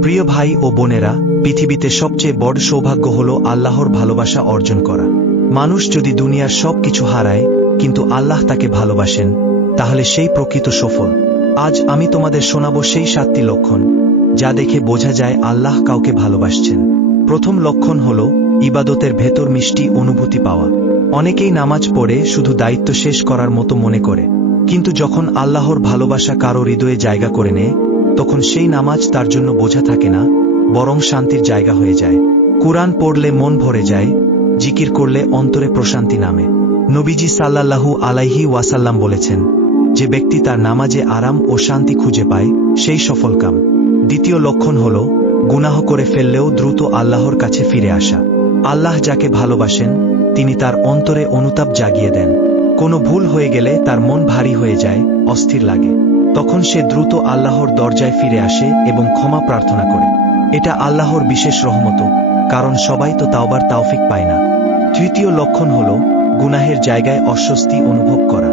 প্রিয় ভাই ও বোনেরা, পৃথিবীতে সবচেয়ে বড় সৌভাগ্য হল আল্লাহর ভালোবাসা অর্জন করা। মানুষ যদি দুনিয়ার সব কিছু হারায়, কিন্তু আল্লাহ তাকে ভালোবাসেন, তাহলে সেই প্রকৃত সফল। আজ আমি তোমাদের শোনাব সেই সাতটি লক্ষণ, যা দেখে বোঝা যায় আল্লাহ কাউকে ভালোবাসছেন। প্রথম লক্ষণ হল ইবাদতের ভেতর মিষ্টি অনুভূতি পাওয়া। অনেকেই নামাজ পড়ে শুধু দায়িত্ব শেষ করার মতো মনে করে, কিন্তু যখন আল্লাহর ভালোবাসা কারও হৃদয়ে জায়গা করে নেয় তখন সেই নামাজ তার জন্য বোঝা থাকে না, বরং শান্তির জায়গা হয়ে যায়। কুরআন পড়লে মন ভরে যায়, জিকির করলে অন্তরে প্রশান্তি নামে। নবীজি সাল্লাল্লাহু আলাইহি ওয়াসাল্লাম বলেছেন, যে ব্যক্তি তার নামাজে আরাম ও শান্তি খুঁজে পায়, সেই সফলকাম দ্বিতীয় লক্ষণ হল, গুনাহ করে ফেললেও দ্রুত আল্লাহর কাছে ফিরে আসা। আল্লাহ যাকে ভালোবাসেন, তিনি তার অন্তরে অনুতাপ জাগিয়ে দেন। কোনো ভুল হয়ে গেলে তার মন ভারী হয়ে যায়, অস্থির লাগে। তখন সে দ্রুত আল্লাহর দরজায় ফিরে আসে এবং ক্ষমা প্রার্থনা করে। এটা আল্লাহর বিশেষ রহমত, কারণ সবাই তো তাওবার তাওফিক পায় না। তৃতীয় লক্ষণ হল গুনাহের জায়গায় অস্বস্তি অনুভব করা।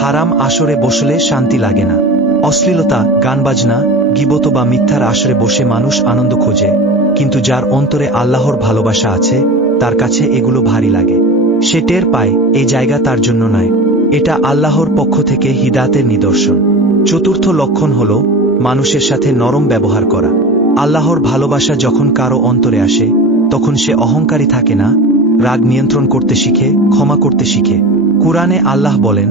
হারাম আসরে বসলে শান্তি লাগে না। অশ্লীলতা, গানবাজনা, গিবত বা মিথ্যার আসরে বসে মানুষ আনন্দ খোঁজে। কিন্তু যার অন্তরে আল্লাহর ভালোবাসা আছে, তার কাছে এগুলো ভারী লাগে। সে টের পায় এই জায়গা তার জন্য নয়। এটা আল্লাহর পক্ষ থেকে হিদাতের নিদর্শন। চতুর্থ লক্ষণ হল মানুষের সাথে নরম ব্যবহার করা। আল্লাহর ভালোবাসা যখন কারও অন্তরে আসে, তখন সে অহংকারী থাকে না, রাগ নিয়ন্ত্রণ করতে শিখে, ক্ষমা করতে শিখে। কুরআনে আল্লাহ বলেন,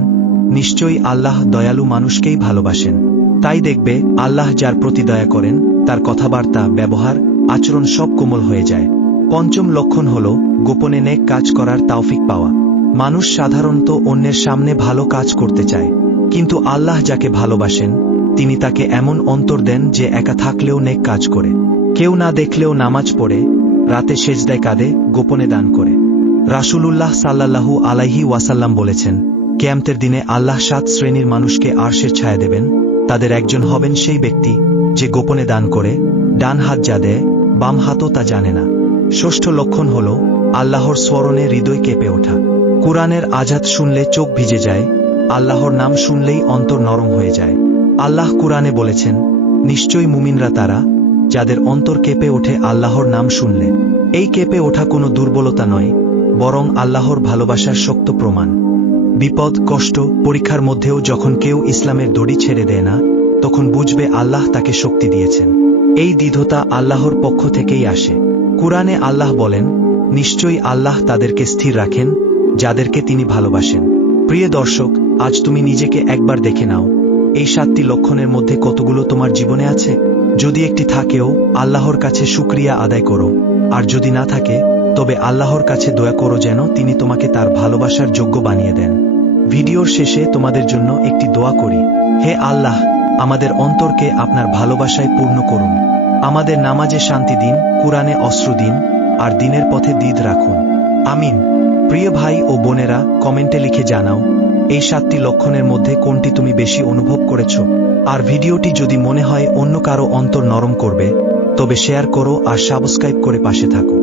নিশ্চয়ই আল্লাহ দয়ালু মানুষকেই ভালোবাসেন। তাই দেখবে, আল্লাহ যার প্রতি দয়া করেন, তার কথাবার্তা, ব্যবহার, আচরণ সব কোমল হয়ে যায়। পঞ্চম লক্ষণ হল গোপনে নেক কাজ করার তাওফিক পাওয়া। মানুষ সাধারণত অন্যের সামনে ভালো কাজ করতে চায়। কিন্তু আল্লাহ যাকে ভালোবাসেন, তিনি তাকে এমন অন্তর দেন যে একা থাকলেও নেক কাজ করে। কেউ না দেখলেও নামাজ পড়ে, রাতে সেজদায় কাঁদে, গোপনে দান করে। রাসূলুল্লাহ সাল্লাল্লাহু আলাইহি ওয়াসাল্লাম বলেছেন, কেয়ামতের দিনে আল্লাহ সাত শ্রেণির মানুষকে আরশের ছায়া দেবেন। তাদের একজন হবেন সেই ব্যক্তি যে গোপনে দান করে, ডান হাত যা দেয়, বাম হাতও তা জানে না। ষষ্ঠ লক্ষণ হল, আল্লাহর স্মরণে হৃদয় কেঁপে ওঠা। কুরআনের আজাদ শুনলে চোখ ভিজে যায় আল্লাহর নাম শুনলেই অন্তর নরম হয়ে যায়। আল্লাহ কুরআনে বলেছেন, নিশ্চয়ই মুমিনরা তারা, যাদের অন্তর কেঁপে ওঠে আল্লাহর নাম শুনলে। এই কেঁপে ওঠা কোনো দুর্বলতা নয়, বরং আল্লাহর ভালোবাসার শক্ত প্রমাণ। বিপদ, কষ্ট, পরীক্ষার মধ্যেও যখন কেউ ইসলামের দড়ি ছেড়ে দেয় না, তখন বুঝবে আল্লাহ তাকে শক্তি দিয়েছেন। এই দ্বিধতা আল্লাহর পক্ষ থেকেই আসে। কুরআনে আল্লাহ বলেন, নিশ্চয়ই আল্লাহ তাদেরকে স্থির রাখেন, যাদেরকে তিনি ভালোবাসেন। প্রিয় দর্শক, আজ তুমি নিজেকে একবার দেখে নাও। এই সাতটি লক্ষণের মধ্যে কতগুলো তোমার জীবনে আছে? যদি একটি থাকেও, আল্লাহর কাছে শুক্রিয়া আদায় করো। আর যদি না থাকে, তবে আল্লাহর কাছে দয়া করো যেন তিনি তোমাকে তার ভালোবাসার যোগ্য বানিয়ে দেন। ভিডিওর শেষে তোমাদের জন্য একটি দোয়া করি। হে আল্লাহ, আমাদের অন্তরকে আপনার ভালোবাসায় পূর্ণ করুন। আমাদের নামাজে শান্তি দিন, কুরআনে অস্ত্র দিন, আর দিনের পথে দিদ রাখুন। আমিন। প্রিয় ভাই ও বোনেরা, কমেন্টে লিখে জানাও, এই সাতটি লক্ষণের মধ্যে কোনটি তুমি বেশি অনুভব করেছ? আর ভিডিওটি যদি মনে হয় অন্য কারও অন্তর নরম করবে, তবে শেয়ার করো আর সাবস্ক্রাইব করে পাশে থাকো।